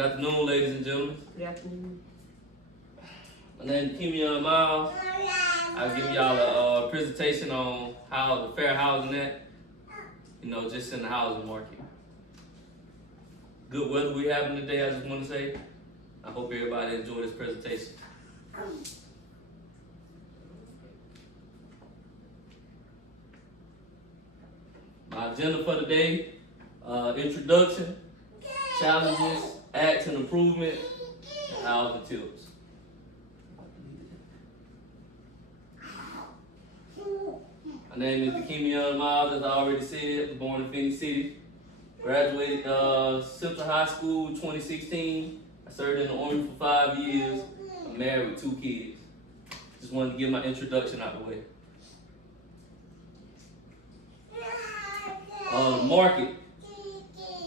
Good afternoon, ladies and gentlemen. Good afternoon. My name is Kenyon Miles. I'll give y'all a presentation on how the Fair Housing Act, just in the housing market. Good weather we having today, I just want to say. I hope everybody enjoyed this presentation. My agenda for today, introduction, challenges, acts and improvement, and housing tips. My name is Kenyon Miles, as I already said, born in Phoenix City. Graduated Central High School 2016. I served in the Army for 5 years. I'm married with 2 kids. Just wanted to get my introduction out the way. The market.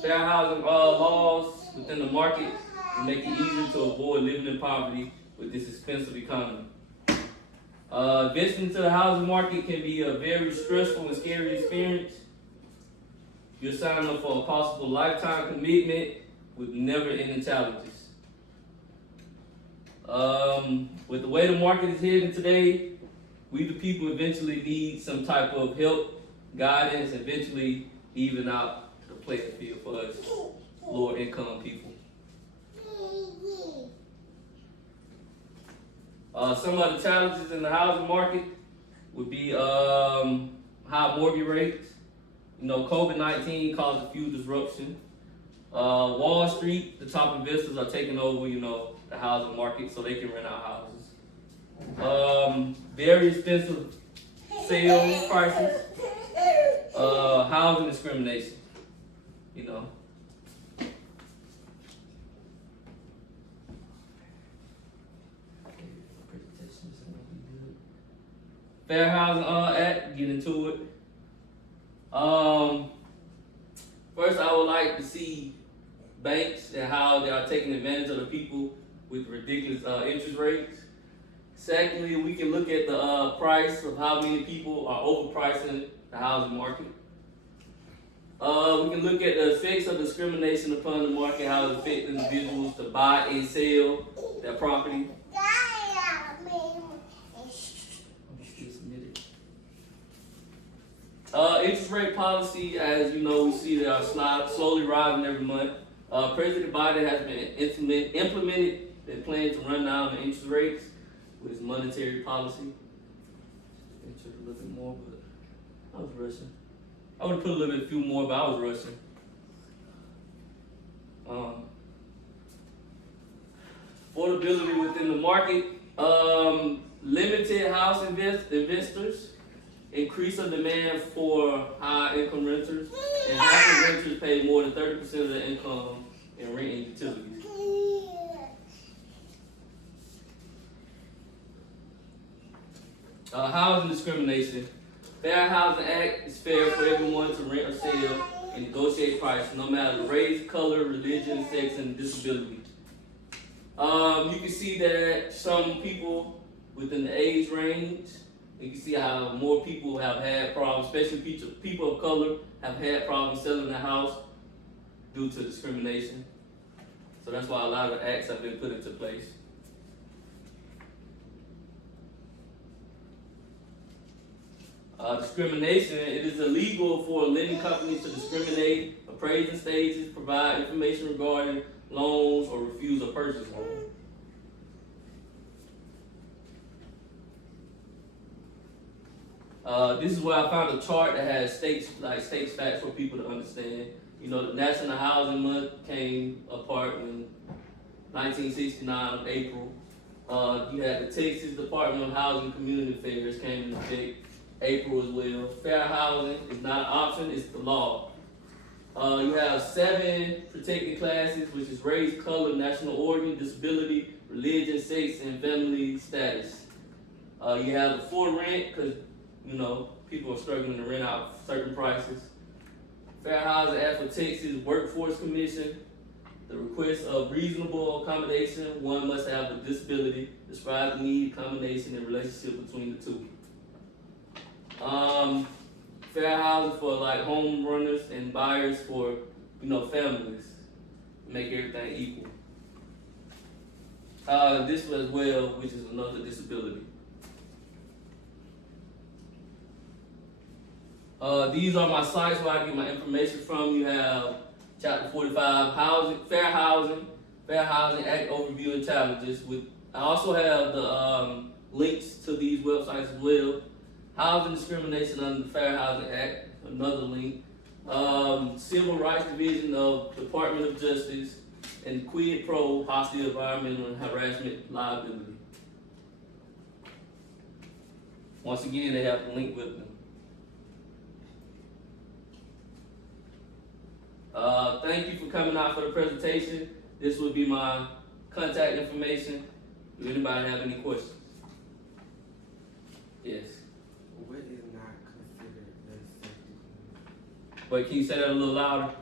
Fair housing laws within the market make it easier to avoid living in poverty with this expensive economy. Investing into the housing market can be a very stressful and scary experience. You're signing up for a possible lifetime commitment with never-ending challenges. With the way the market is heading today, we the people eventually need some type of help, guidance, eventually even out the playing field for us lower income people. Some of the challenges in the housing market would be high mortgage rates. COVID-19 caused a few disruptions. Wall Street, the top investors are taking over, the housing market so they can rent out houses. Very expensive sale prices. Housing discrimination, Fair Housing Act, get into it. First, I would like to see banks and how they are taking advantage of the people with ridiculous interest rates. Secondly, we can look at the price of how many people are overpricing the housing market. We can look at the effects of discrimination upon the market, how it affects individuals to buy and sell their property. Interest rate policy, as you know, we see they are slowly rising every month. President Biden has been implemented a plan to run down the interest rates with his monetary policy. Interest a little bit more, but I was rushing. I would have put a few more, but I was rushing. Affordability within the market, limited house investors, increase of demand for high income renters, and half of renters pay more than 30% of their income in rent and utilities. Housing discrimination. Fair Housing Act is fair for everyone to rent or sell and negotiate price, no matter the race, color, religion, sex, and disability. You can see that some people within the age range, you can see how more people have had problems, especially people of color have had problems selling their house due to discrimination. So that's why a lot of acts have been put into place. Discrimination. It is illegal for lending companies to discriminate, appraising stages, provide information regarding loans, or refuse a purchase loan. This is where I found a chart that has state facts for people to understand. The National Housing Month came apart in 1969 of April. You had the Texas Department of Housing and Community Affairs came into effect April as well. Fair housing is not an option, it's the law. You have 7 protected classes, which is race, color, national origin, disability, religion, sex, and family status. You have the for rent, because people are struggling to rent out certain prices. Fair Housing Act for Texas Workforce Commission. The request of reasonable accommodation. One must have a disability. Describe the need, combination, and relationship between the two. Fair housing for home runners and buyers for families. Make everything equal. This as well, which is another disability. These are my sites where I get my information from. You have Chapter 45, Fair Housing Act Overview and Challenges. I also have the links to these websites as well. Housing Discrimination under the Fair Housing Act, another link. Civil Rights Division of Department of Justice, and Quid Pro Hostile Environmental and Harassment Liability. Once again, they have the link with them. Thank you for coming out for the presentation. This will be my contact information. Does anybody have any questions? Yes. What is not considered a safety class? Wait, can you say that a little louder?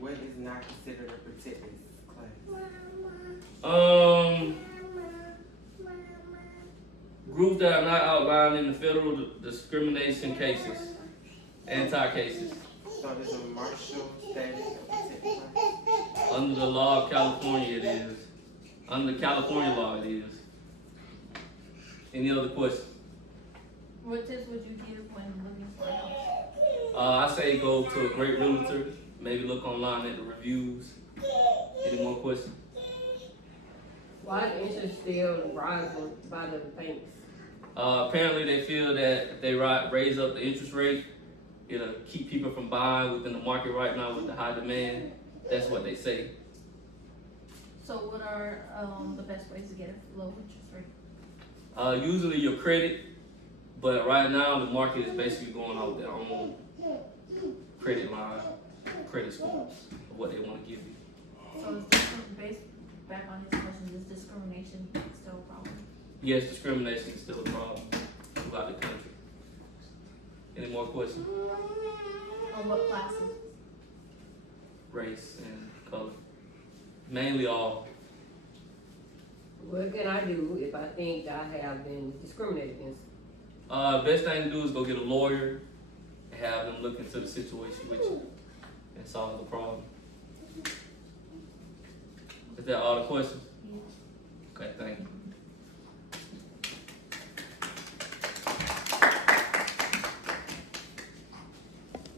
What is not considered a protected class? Groups that are not outlined in the federal discrimination cases, anti-cases. So is a martial status a protected class? Under the law of California, it is. Under California law, it is. Any other questions? What tips would you give when looking for a house? I say go to a great realtor. Maybe look online at the reviews. Any more questions? Why is interest still rising by the banks? Apparently, they feel that if they raise up the interest rate, it'll keep people from buying within the market right now with the high demand. That's what they say. So what are the best ways to get a low interest rate? Usually your credit, but right now the market is basically going off their own credit line, credit scores, of what they want to give you. So is this based back on his question, is discrimination still a problem? Yes, discrimination is still a problem throughout the country. Any more questions? On what classes? Race and color. Mainly all. What can I do if I think I have been discriminated against? Best thing to do is go get a lawyer and have them look into the situation with you and solve the problem. Is that all the questions? Yeah. Okay, thank you.